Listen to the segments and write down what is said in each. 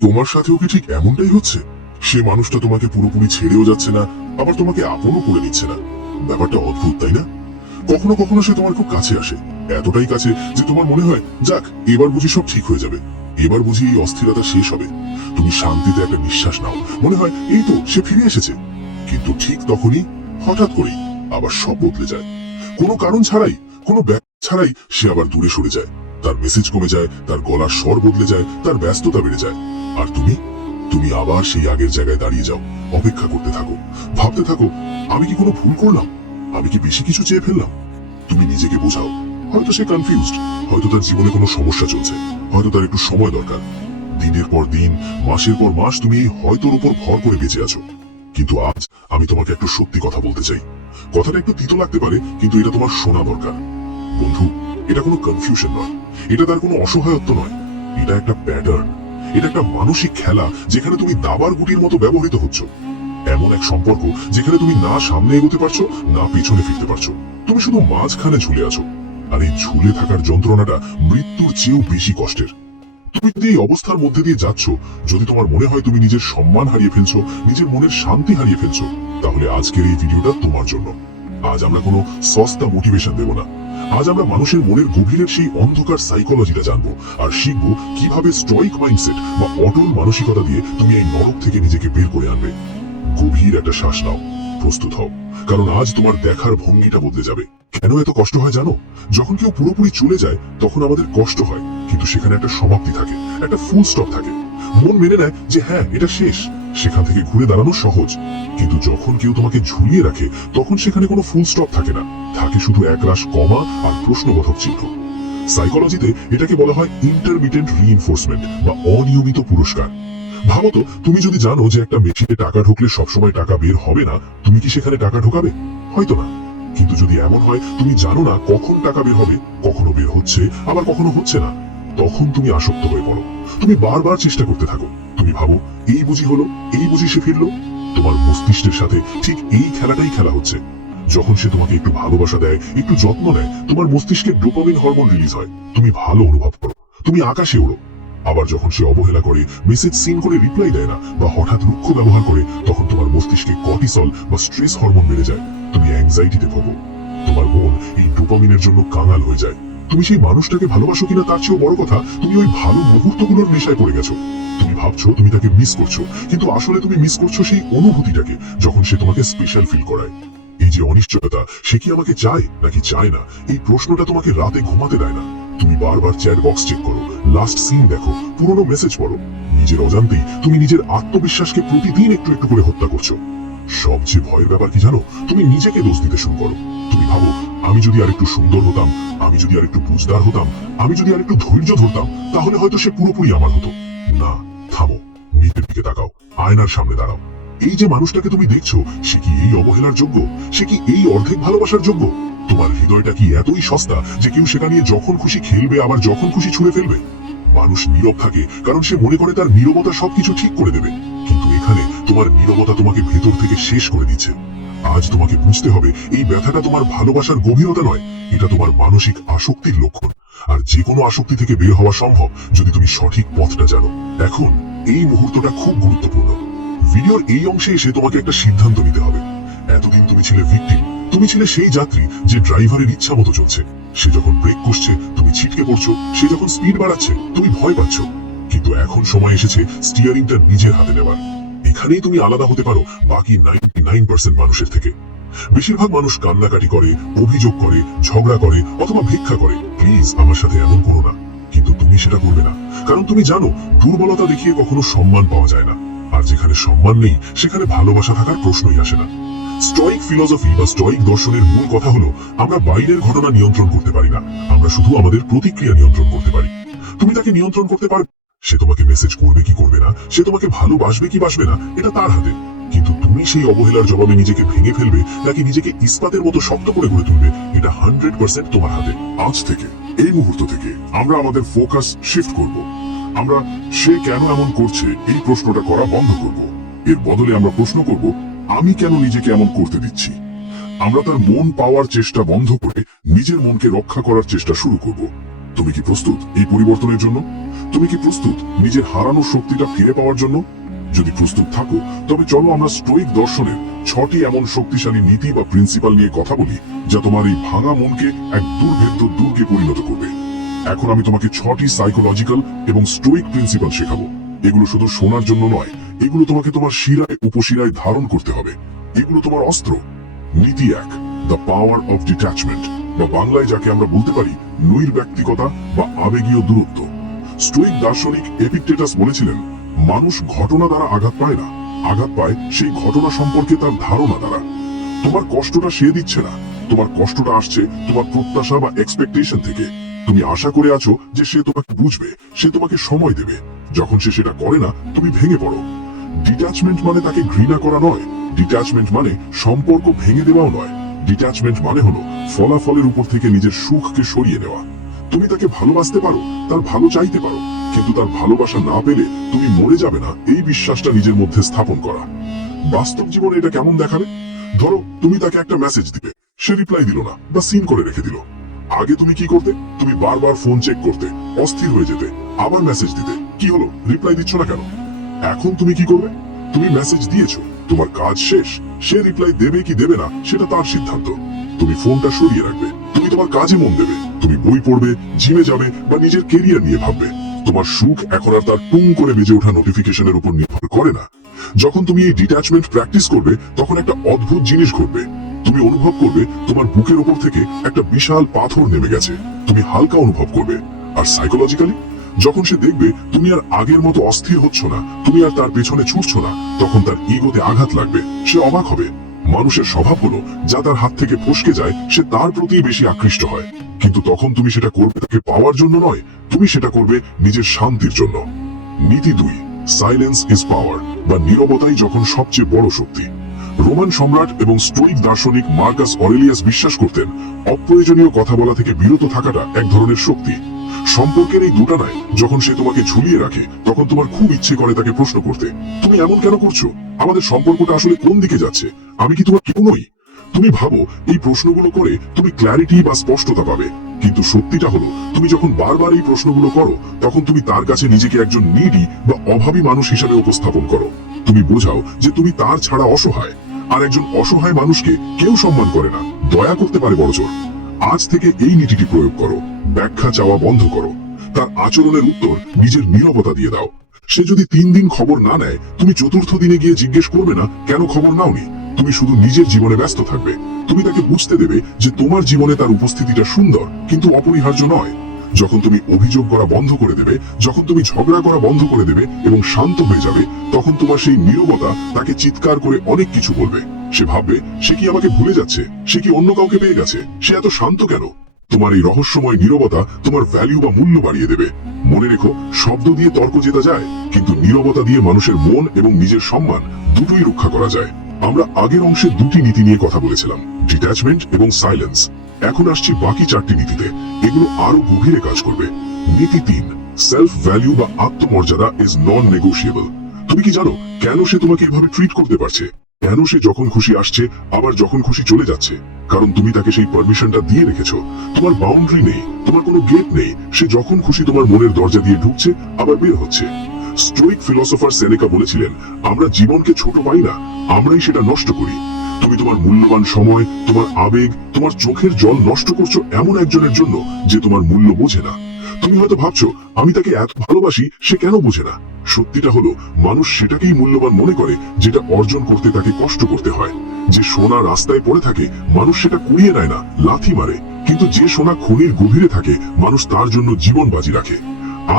তোমার সাথেও কি ঠিক এমনটাই হচ্ছে? সে মানুষটা তোমাকে পুরোপুরি ছেড়েও যাচ্ছে না, আবার তোমাকে আপনও করে নিচ্ছে না। ব্যাপারটা অদ্ভুত, তাই না? কখনো কখনো সে তোমার খুব কাছে আসে, এতটাই কাছে যে তোমার মনে হয় যাক এবার বুঝি সব ঠিক হয়ে যাবে, এবার বুঝি এই অস্থিরতা শেষ হবে। তুমি শান্তিতে একটা নিঃশ্বাস নাও, মনে হয় এই তো সে ফিরে এসেছে। কিন্তু ঠিক তখনই হঠাৎ করেই আবার সব বদলে যায়। কোনো কারণ ছাড়াই, কোনো ব্যাখ্যা ছাড়াই সে আবার দূরে সরে যায়। তার মেসেজ কমে যায়, তার গলার স্বর বদলে যায়, তার ব্যস্ততা বেড়ে যায়। আর তুমি তুমি আবার সেই আগের জায়গায় দাঁড়িয়ে যাও, অপেক্ষা করতে থাকো, ভাবতে থাকো আমি কি কোনো ভুল করলাম, আমি কি বেশি কিছু চেয়ে ফেললাম। তুমি নিজেকে বোঝাও, হয়তো সে কনফিউজড, হয়তো তার জীবনে কোনো সমস্যা চলছে, হয়তো তার একটু সময় দরকার। দিনের পর দিন, মাসের পর মাস তুমি এই হয়তোর উপর ভর করে বেঁচে আছো। কিন্তু আজ আমি তোমাকে একটু সত্যি কথা বলতে চাই। কথাটা একটু তিতো লাগতে পারে, কিন্তু এটা তোমার শোনা দরকার। বন্ধু, এটা কোনো কনফিউশন নয়, এটা তার কোনো অসহায়ত্ব নয়, এটা একটা প্যাটার্ন, এটা একটা মানসিক খেলা যেখানে তুমি দাবার গুটির মতো ব্যবহৃত হচ্ছ। এমন এক সম্পর্ক যেখানে তুমি না সামনে এগোতে পারছো, না পিছনে ফিরতে পারছো, তুমি শুধু মাঝখানে ঝুলে আছো। আর এই ঝুলে থাকার যন্ত্রণাটা মৃত্যুর চেয়েও বেশি কষ্টের। তুমি যদি এই অবস্থার মধ্যে দিয়ে যাচ্ছ, যদি তোমার মনে হয় তুমি নিজের সম্মান হারিয়ে ফেলছো, নিজের মনের শান্তি হারিয়ে ফেলছো, তাহলে আজকের এই ভিডিওটা তোমার জন্য। আজ আমরা কোনো সস্তা মোটিভেশন দেব না, আজ আমরা মানুষের মনের গভীরের সেই অন্ধকার সাইকোলজিটা জানবো, আর শিখবো কিভাবে স্টয়িক মাইন্ডসেট বা অটল মানসিকতা দিয়ে তুমি এই নরক থেকে নিজেকে বের করে আনবে। গভীর একটা শ্বাস নাও, প্রস্তুত হও, কারণ আজ তোমার দেখার ভঙ্গিটা বদলে যাবে। কেন এত কষ্ট হয় জানো? যখন কেউ পুরোপুরি চলে যায় তখন আমাদের কষ্ট হয়, কিন্তু সেখানে একটা সমাপ্তি থাকে, একটা ফুল স্টপ থাকে। মন মেনে নেয় যে হ্যাঁ এটা শেষ, সেখান থেকে ঘুরে দাঁড়ানো সহজ। কিন্তু যখন কেউ তোমাকে ঝুলিয়ে রাখে তখন সেখানে কোনো ফুল স্টপ থাকে না, থাকে শুধু একরাশ কমা আর প্রশ্নবোধক চিহ্ন। সাইকোলজিতে এটাকে বলা হয় ইন্টারমিটেন্ট রিইনফোর্সমেন্ট বা অনিয়মিত পুরস্কার। ভাবো তো, তুমি যদি জানো যে একটা মেশিনে টাকা ঢুকলে সবসময় টাকা বের হবে না, তুমি কি সেখানে টাকা ঢোকাবে? হয়তো না। কিন্তু যদি এমন হয় তুমি জানো না কখন টাকা বের হবে, কখনো বের হচ্ছে আবার কখনো হচ্ছে না, তখন তুমি আসক্ত হয়ে পড়ো। তুমি বারবার চেষ্টা করতে থাকো, তুমি ভাবো এই বুঝি হলো, এই বুঝি সে ফিরলো। তোমার মস্তিষ্কের সাথে ঠিক এই খেলাটাই খেলা হচ্ছে। যখন সে তোমাকে একটু ভালোবাসা দেয়, একটু যত্ন নেয়, তোমার মস্তিষ্কে ডোপামিন হরমোন রিলিজ হয়, তুমি ভালো অনুভব করো, তুমি আকাশে ওড়ো। আবার যখন সে অবহেলা করে, মেসেজ সিন করে রিপ্লাই দেয় না বা হঠাৎ রুক্ষ ব্যবহার করে, তখন তোমার মস্তিষ্কে কর্টিসল বা স্ট্রেস হরমোন বেড়ে যায়, তুমি অ্যাংজাইটিতে ভোগো। তোমার মন এই ডোপামিনের জন্য কাঙাল হয়ে যায়। তুমি সেই মানুষটাকে ভালোবাসো কিনা তার চেয়েও বড় কথা, তুমি ওই ভালো মুহূর্তগুলোর নেশায় পড়ে গেছো। তুমি ভাবছো তুমি তাকে মিস করছো, কিন্তু আসলে তুমি মিস করছো সেই অনুভূতিটাকে, যখন সে তোমাকে স্পেশাল ফিল করায়। এই যে অনিশ্চয়তা, সে কি আমাকে চায় নাকি চায় না, এই প্রশ্নটা তোমাকে রাতে ঘুমাতে দেয় না। তুমি বারবার চ্যাট বক্স চেক করো, লাস্ট সিন দেখো, পুরনো মেসেজ পড়ো। নিজের অজান্তেই তুমি নিজের আত্মবিশ্বাসকে প্রতিদিন একটু একটু করে হত্যা করছো। সবচেয়ে ভয়ের ব্যাপার কি জানো? তুমি নিজেকে দোষ দিতে শুরু করো। তুমি ভাবো আমি যদি আরেকটু সুন্দর হতাম, আমি যদি আরেকটু বুঝদার হতাম, আমি যদি আরেকটু ধৈর্য ধরতাম, তাহলে হয়তো সে পুরোপুরি আমার হতো। না, থামো, নিজের দিকে তাকাও, আয়নার সামনে দাঁড়াও। এই যে মানুষটাকে তুমি দেখছো, সে কি এই অবহেলার যোগ্য? সে কি এই অর্ধেক ভালোবাসার যোগ্য? তোমার হৃদয়টা কি এতই সস্তা যে কেউ সেটা নিয়ে যখন খুশি খেলবে আবার যখন খুশি ছুঁড়ে ফেলবে? মানুষ নীরব থাকে কারণ সে মনে করে তার নীরবতা সবকিছু ঠিক করে দেবে, কিন্তু এখানে তোমার নীরবতা তোমাকে ভেতর থেকে শেষ করে দিচ্ছে। আজ তোমাকে বুঝতে হবে এই ব্যথাটা তোমার ভালোবাসার গভীরতা নয়, এটা তোমার মানসিক আসক্তির লক্ষণ। আর যে কোনো আসক্তি থেকে বের হওয়া সম্ভব যদি তুমি সঠিক পথটা জানো। এখন এই মুহূর্তটা খুব গুরুত্বপূর্ণ। ভিডিওর এই অংশে এসে তোমাকে একটা সিদ্ধান্ত নিতে হবে। এতদিন তুমি ছিলে ভিকটিম, তুমি ছিলে সেই যাত্রী যে ড্রাইভারের ইচ্ছা মতো চলছে। সে যখন ব্রেক কষছে তুমি ছিটকে পড়ছো, সে যখন স্পিড বাড়াচ্ছে তুমি ভয় পাচ্ছ। কিন্তু এখন সময় এসেছে স্টিয়ারিংটা নিজের হাতে নেবার। এখানেই তুমি আলাদা হতে পারো বাকি 99% মানুষের থেকে। বেশিরভাগ মানুষ কান্নাকাটি করে, অভিযোগ করে, ঝগড়া করে অথবা ভিক্ষা করে, প্লিজ আমার সাথে এমন করো না। কিন্তু তুমি সেটা করবে না, কারণ তুমি জানো দুর্বলতা দেখিয়ে কখনো সম্মান পাওয়া যায় না। আর যেখানে সম্মান নেই সেখানে ভালোবাসা থাকার প্রশ্নই আসে না। স্টয়িক ফিলসফি বা স্টয়িক দর্শনের মূল কথা হলো আমরা বাইরের ঘটনা নিয়ন্ত্রণ করতে পারি না, আমরা শুধু আমাদের প্রতিক্রিয়া নিয়ন্ত্রণ করতে পারি। তুমি তাকে নিয়ন্ত্রণ করতে পারবে, সে তোমাকে মেসেজ করবে কি করবে না, সে তোমাকে ভালোবাসবে কি বাসবে না, এটা তার হাতে। কিন্তু তুমি সেই অবহেলার জবাবে নিজেকে ভেঙে ফেলবে নাকি নিজেকে ইস্পাতের মতো শক্ত করে গড়ে তুলবে, এটা 100% তোমার হাতে। আজ থেকে, এই মুহূর্ত থেকে আমরা আমাদের ফোকাস শিফট করব। আমরা সে কেন এমন করছে এই প্রশ্নটা করা বন্ধ করব। এর বদলে আমরা প্রশ্ন করব আমি কেন নিজেকে এমন করতে দিচ্ছি। আমরা তার মন পাওয়ার চেষ্টা বন্ধ করে নিজের মনকে রক্ষা করার চেষ্টা শুরু করব। তুমি কি প্রস্তুত এই পরিবর্তনের জন্য? তুমি কি প্রস্তুত নিজের হারানোর শক্তিটা ফিরে পাওয়ার জন্য? যদি প্রস্তুত থাকো তবে চলো আমরা স্টোইক দর্শনের 6টি এমন শক্তিশালী নীতি বা প্রিন্সিপাল নিয়ে কথা বলি যা তোমার এই ভাঙা মনকে এক দুর্ভেদ্য দুর্গে পরিণত করবে। এখন আমি তোমাকে 6টি সাইকোলজিক্যাল এবং স্টোইক প্রিন্সিপাল শেখাবো। এগুলো শুধু শোনার জন্য নয়, এগুলো তোমাকে তোমার শিরায় উপশিরায় ধারণ করতে হবে। এগুলো তোমার অস্ত্র। নীতি 1, দ্য পাওয়ার অফ ডিট্যাচমেন্ট, বা বাংলায় যাকে আমরা বলতে পারি নৈর্ব্যক্তিকতা বা আবেগীয় দূরত্ব। স্টোইক দার্শনিক এপিকটেটাস বলেছিলেন, মানুষ ঘটনা দ্বারা আঘাত পায় না, আঘাত পায় সেই ঘটনা সম্পর্কে তার ধারণা দ্বারা। তোমার কষ্টটা সে দিচ্ছে না, তোমার কষ্টটা আসছে তোমার প্রত্যাশা বা এক্সপেকটেশন থেকে। তুমি আশা করে আছো যে সে তোমাকে বুঝবে, সে তোমাকে সময় দেবে। যখন সে সেটা করে না, তুমি ভেঙে পড়ো। ডিট্যাচমেন্ট মানে তাকে ঘৃণা করা নয়, ডিট্যাচমেন্ট মানে সম্পর্ক ভেঙে দেওয়াও নয়। ডিট্যাচমেন্ট মানে হলো ফলাফলের উপর থেকে নিজের সুখকে সরিয়ে নেওয়া। তুমি তাকে ভালোবাসতে পারো, তার ভালো চাইতে পারো, কিন্তু তার ভালোবাসা না পেলে তুমি মরে যাবে না, এই বিশ্বাসটা নিজের মধ্যে স্থাপন করা। বাস্তব জীবনে এটা কেমন দেখাবে? ধরো তুমি তাকে একটা মেসেজ দিবে, সে রিপ্লাই দিল না বা সিন করে রেখে দিল। আগে তুমি কি করতে? তুমি বারবার ফোন চেক করতে, অস্থির হয়ে যেতে, আবার মেসেজ দিতে, কি হলো রিপ্লাই দিচ্ছ না কেন? এখন তুমি কি করবে? তুমি মেসেজ দিয়েছো, তোমার কাজ শেষ। সে রিপ্লাই দেবে কি দেবে না সেটা তার সিদ্ধান্ত। তুমি ফোনটা সরিয়ে রাখবে, তুমি তোমার কাজে মন দেবে, তুমি বই পড়বে, জিমে যাবে বা নিজের কেরিয়ার নিয়ে ভাববে। তোমার সুখ এখন আর তার টুং করে বেজে ওঠা নোটিফিকেশনের উপর নির্ভর করে না। যখন তুমি এই ডিট্যাচমেন্ট প্র্যাকটিস করবে, তখন একটা অদ্ভুত জিনিস ঘটবে। তুমি অনুভব করবে তোমার বুকের উপর থেকে একটা বিশাল পাথর নেমে গেছে, তুমি হালকা অনুভব করবে। আর সাইকোলজিক্যালি, যখন সে দেখবে তুমি আর আগের মতো অস্থির হচ্ছ না, তুমি আর তার পেছনে ছুটছো না, তখন তার ইগোতে আঘাত লাগবে, সে অবাক হবে। মানুষের স্বভাব হলো যা তার হাত থেকে ফসকে যায় সে তার প্রতি বেশি আকৃষ্ট হয়। কিন্তু তখন তুমি সেটা করবে তাকে পাওয়ার জন্য নয়, তুমি সেটা করবে নিজের শান্তির জন্য। নীতি 2, সাইলেন্স ইজ পাওয়ার, বা নীরবতাই যখন সবচেয়ে বড় শক্তি। রোমান সম্রাট এবং স্টোইক দার্শনিক মার্কাস অরেলিয়াস বিশ্বাস করতেন, অপ্রয়োজনীয় কথা বলা থেকে বিরত থাকাটা এক ধরনের শক্তি। সম্পর্কের এই দোটানায় যখন সে তোমাকে ঝুলিয়ে রাখে, তখন তোমার খুব ইচ্ছে করে তাকে প্রশ্ন করতে, তুমি এমন কেন করছো? আমাদের সম্পর্কটা আসলে কোন দিকে যাচ্ছে? আমি কি তোমার কেউ নই? তুমি ভাবো এই প্রশ্নগুলো করে তুমি ক্ল্যারিটি বা স্পষ্টতা পাবে, কিন্তু সত্যিটা হলো তুমি যখন বারবার এই প্রশ্নগুলো করো, তখন তুমি তার কাছে নিজেকে একজন নিডি বা অভাবী মানুষ হিসেবে উপস্থাপন করো। তুমি বোঝাও যে তুমি তার ছাড়া অসহায়, আর একজন অসহায় মানুষকে কেউ সম্মান করে না, দয়া করতে পারে বড়জোর। আজ থেকে এই নীতিটি প্রয়োগ করো, ব্যাখ্যা চাওয়া বন্ধ করো। তার আচরণের উত্তর নিজের নীরবতা দিয়ে দাও। সে যদি 3 দিন খবর না নেয়, তুমি 4র্থ দিনে গিয়ে জিজ্ঞেস করবে না কেন খবর নাওনি। তুমি শুধু নিজের জীবনে ব্যস্ত থাকবে। তুমি তাকে বুঝতে দেবে যে তোমার জীবনে তার উপস্থিতিটা সুন্দর কিন্তু অপরিহার্য নয়। যখন তুমি অভিযোগ করা বন্ধ করে দেবে, যখন তুমি ঝগড়া করা বন্ধ করে দেবে এবং শান্ত হয়ে যাবে, তখন তোমার সেই নীরবতা তাকে চিৎকার করে অনেক কিছু বলবে। সে ভাববে, সে কি আমাকে ভুলে যাচ্ছে? সে কি অন্য কাউকে পেয়ে গেছে? সে এত শান্ত কেন? তোমার এই রহস্যময় নীরবতা তোমার ভ্যালু বা মূল্য বাড়িয়ে দেবে। মনে রেখো, শব্দ দিয়ে তর্ক জেতা যায়, কিন্তু নীরবতা দিয়ে মানুষের মন এবং নিজের সম্মান দুটোই রক্ষা করা যায়। আমরা আগের অংশে 2টি নীতি নিয়ে কথা বলেছিলাম, ডিট্যাচমেন্ট এবং সাইলেন্স। এখন আসছি বাকি 4টি নীতিতে। এগুলো আরো গভীরে কাজ করবে। নীতি 3, সেলফ ভ্যালু বা আত্মমর্যাদা ইজ নন নেগোশিয়েবল। তুমি কি জানো কেন সে তোমাকে এভাবে ট্রিট করতে পারছে? কেন সে যখন খুশি আসছে আবার যখন খুশি চলে যাচ্ছে? কারণ তুমি তাকে সেই পারমিশনটা দিয়ে রেখেছো। তোমার বাউন্ডারি নেই, তোমার কোনো গেট নেই। সে যখন খুশি তোমার মনের দরজা দিয়ে ঢুকছে, আবার বের হচ্ছে। স্টোইক ফিলোসোফার সেনেকা বলেছিলেন, আমরা জীবনকে ছোট পাই না, আমরাই সেটা নষ্ট করি। তুমি তোমার মূল্যবান সময়, তোমার আবেগ, তোমার চোখের জল নষ্ট করছো এমন একজনের জন্য যে তোমার মূল্য বোঝে না। তুমি হয়তো ভাবছো, আমি তাকে এত ভালোবাসি, সে কেন বোঝে না? সত্যিটা হলো, মানুষ সেটাকেই মূল্যবান মনে করে যেটা অর্জন করতে তাকে কষ্ট করতে হয়। যে সোনা রাস্তায় পড়ে থাকে, মানুষ সেটা কুড়িয়ে নেয় না, লাথি মারে। কিন্তু যে সোনা খনির গভীরে থাকে, মানুষ তার জন্য জীবন বাজি রাখে।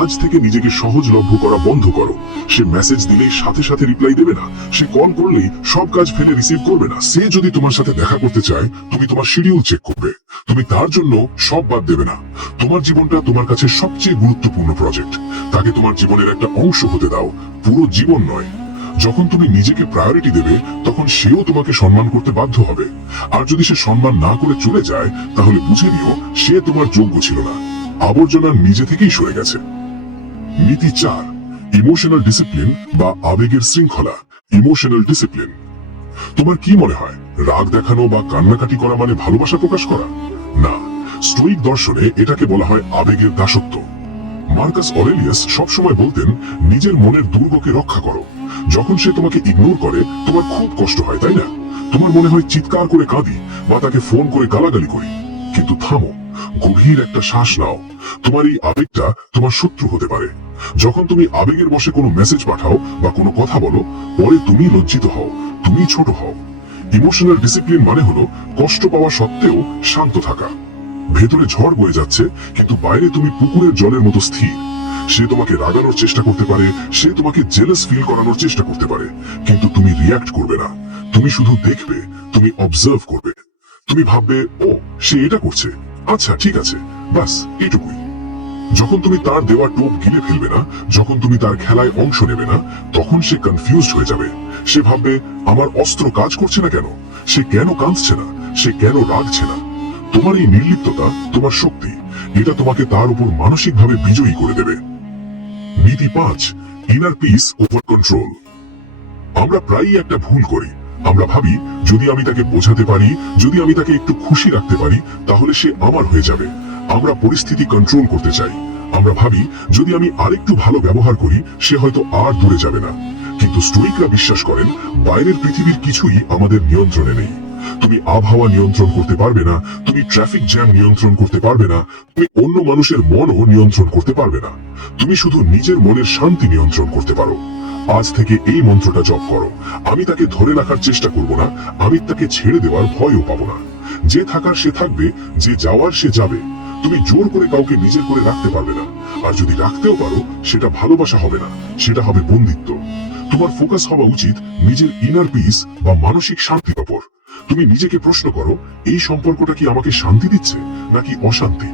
আজ থেকে নিজেকে সহজলভ্য করা বন্ধ করো। সে মেসেজ দিলেই সাথে সাথে রিপ্লাই দেবে না, সে কল করলেই সব কাজ ফেলে রিসিভ করবে না। সে যদি তোমার সাথে দেখা করতে চায়, তুমি তোমার শিডিউল চেক করবে। তুমি তার জন্য সব বাদ দেবে না। তোমার জীবনটা তোমার কাছে সবচেয়ে গুরুত্বপূর্ণ প্রজেক্ট। তাকে তোমার জীবনের একটা অংশ হতে দাও, পুরো জীবন নয়। যখন তুমি নিজেকে প্রায়োরিটি দেবে, তখন সেও তোমাকে সম্মান করতে বাধ্য হবে। আর যদি সে সম্মান না করে চলে যায়, তাহলে বুঝে নিও সে তোমার যোগ্য ছিল না। আবর্জনা নিজে থেকেই সরে গেছে। নীতি 4, ইমোশনাল ডিসিপ্লিন বা আবেগের শৃঙ্খলা। Emotional discipline. তোমার কি মনে হয়, রাগ দেখানো বা কান্নাকাটি করা মানে ভালোবাসা প্রকাশ করা? না, স্টোইক দর্শনে এটাকে বলা হয় আবেগের দাসত্ব। মার্কাস অরেলিয়াস সবসময় বলতেন, নিজের মনের দুর্গকে রক্ষা করো। যখন সে তোমাকে ইগনোর করে তোমার খুব কষ্ট হয়, তাই না? তোমার মনে হয় চিৎকার করে কাঁদি বা তাকে ফোন করে গালাগালি করি। কিন্তু থামো, গভীর একটা শ্বাস নাও। তোমার এই আবেগটা তোমার শত্রু হতে পারে। যখন তুমি আবেগের বশে কোনো মেসেজ পাঠাও বা কোনো কথা বলো, পরে তুমি লজ্জিত হও, তুমি ছোট হও। ইমোশনাল ডিসিপ্লিন মানে হলো কষ্ট পাওয়া সত্ত্বেও শান্ত থাকা। ভেতরে ঝড় বয়ে যাচ্ছে, কিন্তু বাইরে তুমি পুকুরের জলের মতো স্থির। সে তোমাকে রাগানোর চেষ্টা করতে পারে, সে তোমাকে জেলাস ফিল করানোর চেষ্টা করতে পারে, কিন্তু তুমি রিয়াক্ট করবে না। তুমি শুধু দেখবে, তুমি অবজার্ভ করবে। তুমি ভাববে, ও সে এটা করছে, আচ্ছা ঠিক আছে, বাস এটুকুই। যখন তুমি তার দেওয়া টোপ গিলে ফেলবে না, যখন তুমি তার খেলায় অংশ নেবে না, তখন সে কনফিউজড হয়ে যাবে। সে ভাববে, আমার অস্ত্র কাজ করছে না কেন? সে কেন কাঁদছে না? সে কেন রাগছে না? তোমার এই নির্লিপ্ততা তোমার শক্তি। এটা তোমাকে তার উপর মানসিকভাবে বিজয়ী করে দেবে। নীতি 5, ইনার পিস ওভার কন্ট্রোল। আমরা প্রায়ই একটা ভুল করি। আমরা ভাবি, যদি আমি তাকে বোঝাতে পারি, যদি আমি তাকে একটু খুশি রাখতে পারি, তাহলে সে আমার হয়ে যাবে। আমরা পরিস্থিতি কন্ট্রোল করতে চাই। আমরা ভাবি, যদি আমি আরেকটু ভালো ব্যবহার করি, সে হয়তো আর দূরে যাবে না। কিন্তু স্টোইকরা বিশ্বাস করেন, বাইরের পৃথিবীর কিছুই আমাদের নিয়ন্ত্রণে নেই। তুমি আবহাওয়া নিয়ন্ত্রণ করতে পারবে না, তুমি ট্রাফিক জ্যাম নিয়ন্ত্রণ করতে পারবে না, তুমি অন্য মানুষের মনও নিয়ন্ত্রণ করতে পারবে না। তুমি শুধু নিজের মনের শান্তি নিয়ন্ত্রণ করতে পারো। আজ থেকে এই মন্ত্রটা জপ করো, আমি তাকে ধরে রাখার চেষ্টা করব না, আমি তাকে ছেড়ে দেওয়ার ভয়ও পাবো না। যে থাকার সে থাকবে, যে যাওয়ার সে যাবে। তুমি জোর করে কাউকে নিজের করে রাখতে পারবে না। আর যদি রাখতেও পারো, সেটা ভালোবাসা হবে না, সেটা হবে বন্দিত্ব। তোমার ফোকাস হওয়া উচিত নিজের ইনার পিস বা মানসিক শান্তির উপর। তুমি নিজেকে প্রশ্ন করো, এই সম্পর্কটা কি আমাকে শান্তি দিচ্ছে নাকি অশান্তি?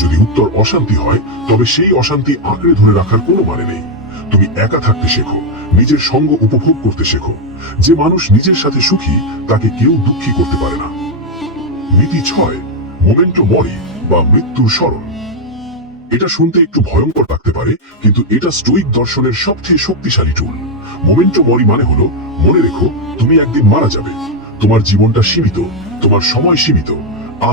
যদি উত্তর অশান্তি হয়, তবে সেই অশান্তি আঁকড়ে ধরে রাখার কোনো মানে নেই। তুমি একা থাকতে শেখো, নিজের সঙ্গ উপভোগ করতে শেখো। যে মানুষ নিজের সাথে সুখী, তাকে কেউ দুঃখী করতে পারে না। নীতি 6, মোমেন্টো মরি বা মৃত্যুর স্মরণ। এটা শুনতে একটু ভয়ঙ্কর লাগতে পারে, কিন্তু এটা স্টোইক দর্শনের সবচেয়ে শক্তিশালী টুল। মোমেন্টো মরি মানে হলো, মনে রেখো তুমি একদিন মারা যাবে। তোমার জীবনটা সীমিত, তোমার সময় সীমিত।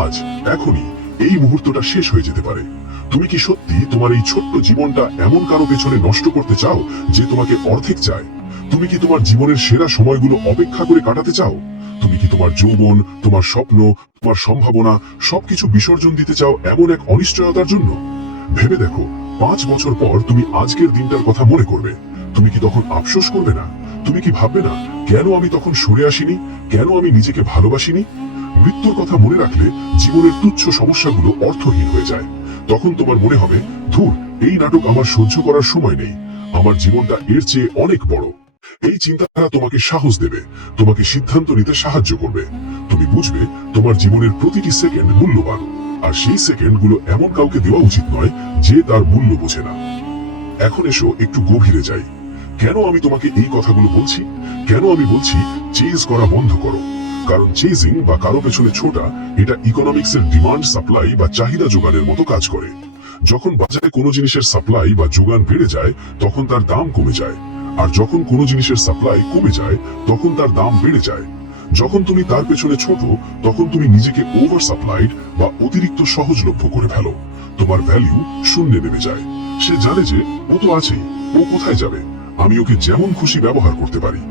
আজ, এখনই, এই মুহূর্তটা শেষ হয়ে যেতে পারে। তুমি কি সত্যি তোমার এই ছোট্ট জীবনটা এমন কারো পেছনে নষ্ট করতে চাও যে তোমাকে অর্ধেক চায়? তুমি কি তোমার জীবনের সেরা সময়গুলো অপেক্ষা করে কাটাতে চাও? তুমি কি তোমার যৌবন, তোমার স্বপ্ন, তোমার সম্ভাবনা সবকিছু বিসর্জন দিতে চাও এমন এক অনিশ্চয়তার জন্য? ভেবে দেখো, 5 বছর পর তুমি আজকের দিনটার কথা মনে করবে। তুমি কি তখন আফসোস করবে না? তুমি কি ভাববে না, কেন আমি তখন সরে আসিনি, কেন আমি নিজেকে ভালোবাসিনি? মৃত্যুর কথা মনে রাখলে জীবনের তুচ্ছ সমস্যাগুলো অর্থহীন হয়ে যায়। তখন তোমার মনে হবে, ধুর, এই নাটক আমার সহ্য করার সময় নেই, আমার জীবনটা এর চেয়ে অনেক বড়। এই চিন্তাধারা তোমাকে সাহস দেবে, তোমাকে সিদ্ধান্ত নিতে সাহায্য করবে। তুমি বুঝবে তোমার জীবনের প্রতিটি সেকেন্ড মূল্যবান, আর সেই সেকেন্ডগুলো এমন কাউকে দেওয়া উচিত নয় যে তার মূল্য বোঝে না। এখন এসো একটু গভীরে যাই। কেন আমি তোমাকে এই কথাগুলো বলছি? কেন আমি বলছি চেজ করা বন্ধ করো? কারণ চেজিং বা কারো পেছনে ছোটা, এটা ইকোনমিক্সের ডিমান্ড সাপ্লাই বা চাহিদা যোগানের মতো কাজ করে। যখন বাজারে কোনো জিনিসের সাপ্লাই বা যোগান বেড়ে যায়, তখন তার দাম কমে যায়। আর যখন কোনো জিনিসের সাপ্লাই কমে যায়, তখন তার দাম বেড়ে যায়। যখন তুমি তার পেছনে ছোট, তখন তুমি নিজেকে ওভার সাপ্লাইড বা অতিরিক্ত সহজলভ্য করে ফেলো। তোমার ভ্যালু শূন্যে নেমে যায়। সে জানে যে ও তো আছেই, ও কোথায় যাবে, আমি ওকে যেমন খুশি ব্যবহার করতে পারি।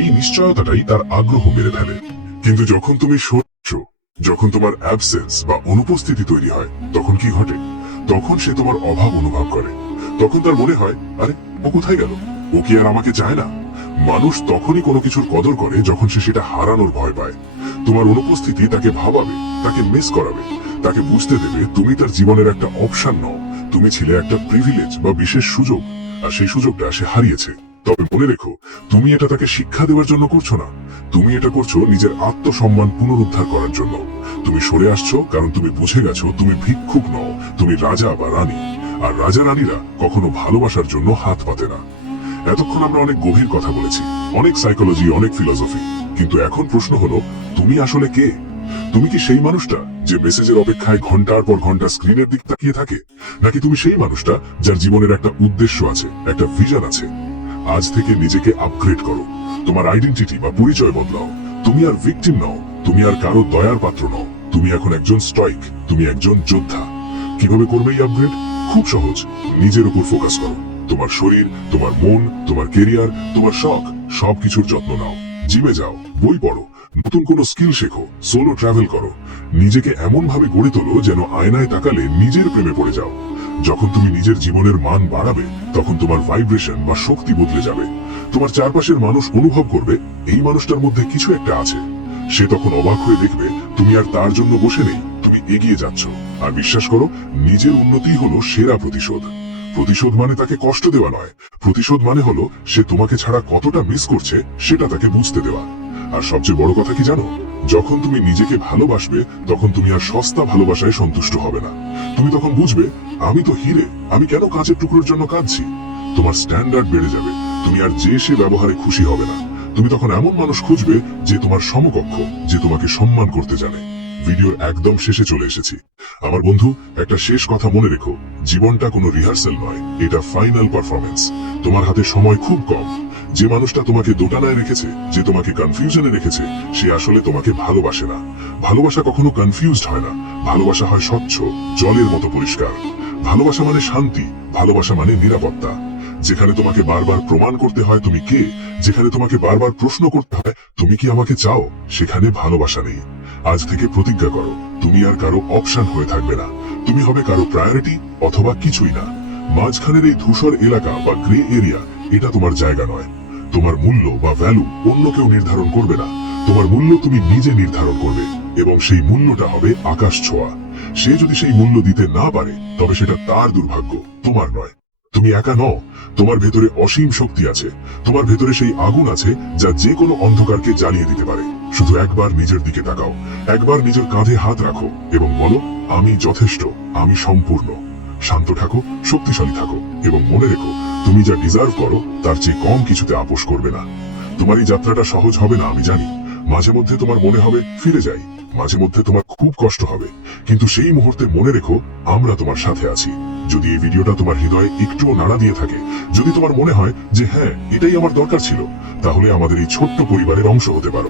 এই নিশ্চয়তাটাই তার আগ্রহ মেরে ফেলে। কিন্তু যখন তুমি সরছ, যখন তোমার অ্যাবসেন্স বা অনুপস্থিতি তৈরি হয়, তখন কি ঘটে? তখন সে তোমার অভাব অনুভব করে। তখন তার মনে হয়, আরে ও কোথায় গেল, ও কি আর আমাকে চায় না? মানুষ তখনই কোনো কিছুর কদর করে যখন সে সেটা হারানোর ভয় পায়। তোমার অনুপস্থিতি তাকে ভাবাবে, তাকে মিস করাবে, তাকে বুঝতে দেবে তুমি তার জীবনের একটা অপশন নও, তুমি ছিলে একটা প্রিভিলেজ বা বিশেষ সুযোগ, আর সেই সুযোগটা সে হারিয়েছে। তবে মনে রেখো, তুমি এটা তাকে শিক্ষা দেওয়ার জন্য করছো না, তুমি এটা করছো নিজের আত্মসম্মান পুনরুদ্ধার করার জন্য। তুমি সরে আসছো কারণ তুমি বুঝে গেছো তুমি ভিক্ষুক নও, তুমি রাজা বা রানী। আর রাজা রানীরা কখনো ভালোবাসার জন্য হাত পাতে না। এতক্ষণ আমরা অনেক গভীর কথা বলেছি, অনেক সাইকোলজি, অনেক ফিলোসফি, কিন্তু এখন প্রশ্ন হলো, তুমি আসলে কে? তুমি কি সেই মানুষটা যে মেসেজের অপেক্ষায় ঘন্টার পর ঘন্টা স্ক্রিনের দিক তাকিয়ে থাকে, নাকি তুমি সেই মানুষটা যার জীবনের একটা উদ্দেশ্য আছে, একটা ভিশন আছে? আজ থেকে নিজেকে আপগ্রেড করো, তোমার আইডেন্টিটি বা পরিচয় বদলাও। তুমি আর ভিকটিম নও, তুমি আর কারো দয়ার পাত্র নও, তুমি এখন একজন স্টয়িক, তুমি একজন যোদ্ধা। কিভাবে করবে এই আপগ্রেড? খুব সহজ, নিজের উপর ফোকাস করো। তোমার শরীর, তোমার মন, তোমার কেরিয়ার, তোমার শখ, সবকিছুর যত্ন নাও। জিমে যাও, বই পড়ো, নতুন কোনো স্কিল শেখো, সোলো ট্রাভেল করো। নিজেকে এমন ভাবে গড়ে তোলো যেন আয়নায় তাকালে নিজের প্রেমে পড়ে যাও। যখন তুমি নিজের জীবনের মান বাড়াবে, তখন তোমার ভাইব্রেশন বা শক্তি বদলে যাবে। তোমার চারপাশের মানুষ অনুভব করবে এই মানুষটার মধ্যে কিছু একটা আছে। সে তখন অবাক হয়ে দেখবে তুমি আর তার জন্য বসে নেই, তুমি এগিয়ে যাচ্ছ। আর বিশ্বাস করো, নিজের উন্নতি হলো সেরা প্রতিশোধ। প্রতিশোধ মানে তাকে কষ্ট দেওয়া নয়, প্রতিশোধ মানে হলো সে তোমাকে ছাড়া কতটা মিস করছে সেটা তাকে বুঝতে দেওয়া। আর সবচেয়ে বড় কথা কি জানো, যখন তুমি নিজেকে ভালোবাসবে, তখন তুমি আর সস্তা ভালোবাসায় সন্তুষ্ট হবে না। তুমি তখন বুঝবে, আমি তো হিরে, আমি কেন কাঁচের টুকরোর জন্য কাঁদছি। তোমার স্ট্যান্ডার্ড বেড়ে যাবে, তুমি আর যে সে ব্যবহারে খুশি হবে না। তুমি তখন এমন মানুষ খুঁজবে যে তোমার সমকক্ষ, যে তোমাকে সম্মান করতে জানে। ভিডিওর একদম শেষে চলে এসেছি। আমার বন্ধু, একটা শেষ কথা মনে রেখো, জীবনটা কোনো রিহার্সাল নয়, এটা ফাইনাল পারফরমেন্স। তোমার হাতে সময় খুব কম। যে মানুষটা তোমাকে দোটানায় রেখেছে, যে তোমাকে কনফিউশনে রেখেছে, সে আসলে তোমাকে ভালোবাসে না। ভালোবাসা কখনো কনফিউজড হয় না, ভালোবাসা হয় স্বচ্ছ, জলের মতো পরিষ্কার। ভালোবাসা মানে শান্তি, ভালোবাসা মানে নিরাপত্তা। যেখানে তোমাকে বারবার প্রমাণ করতে হয় তুমি কে, যেখানে তোমাকে বারবার প্রশ্ন করতে হয় তুমি কি আমাকে চাও, সেখানে ভালোবাসা নেই। আজ থেকে প্রতিজ্ঞা করো, তুমি আর কারো অপশন হয়ে থাকবে না। তুমি হবে কারো প্রায়োরিটি অথবা কিছুই না। মাঝখানের এই ধূসর এলাকা বা গ্রে এরিয়া, এটা তোমার জায়গা নয়। তোমার মূল্য বা ভ্যালু অন্য কেউ নির্ধারণ করবে না। তোমার মূল্য তুমি নিজে নির্ধারণ করবে, এবং সেই মূল্যটা হবে আকাশ ছোঁয়া। সে যদি সেই মূল্য দিতে না পারে, তবে সেটা তার দুর্ভাগ্য, তোমার নয়। তুমি একা নও, তোমার ভেতরে অসীম শক্তি আছে। তোমার ভেতরে সেই আগুন আছে যা যে কোনো অন্ধকারকে জ্বালিয়ে দিতে পারে। শুধু একবার নিজের দিকে তাকাও, একবার নিজের কাঁধে হাত রাখো এবং বলো, আমি যথেষ্ট, আমি সম্পূর্ণ। শান্ত থাকো, শক্তিশালী থাকো, এবং মনে রেখো, তুমি যা ডিজার্ভ করো তার চেয়ে কম কিছুতে আপোষ করবে না। তোমার এই যাত্রাটা সহজ হবে না, আমি জানি। মাঝে মধ্যে তোমার মনে হবে ফিরে যাই, মাঝে মধ্যে তোমার খুব কষ্ট হবে, কিন্তু সেই মুহূর্তে মনে রেখো, আমরা তোমার সাথে আছি। যদি এই ভিডিওটা তোমার হৃদয়ে একটুও নাড়া দিয়ে থাকে, যদি তোমার মনে হয় যে হ্যাঁ, এটাই আমার দরকার ছিল, তাহলে আমাদের এই ছোট্ট পরিবারের অংশ হতে পারো।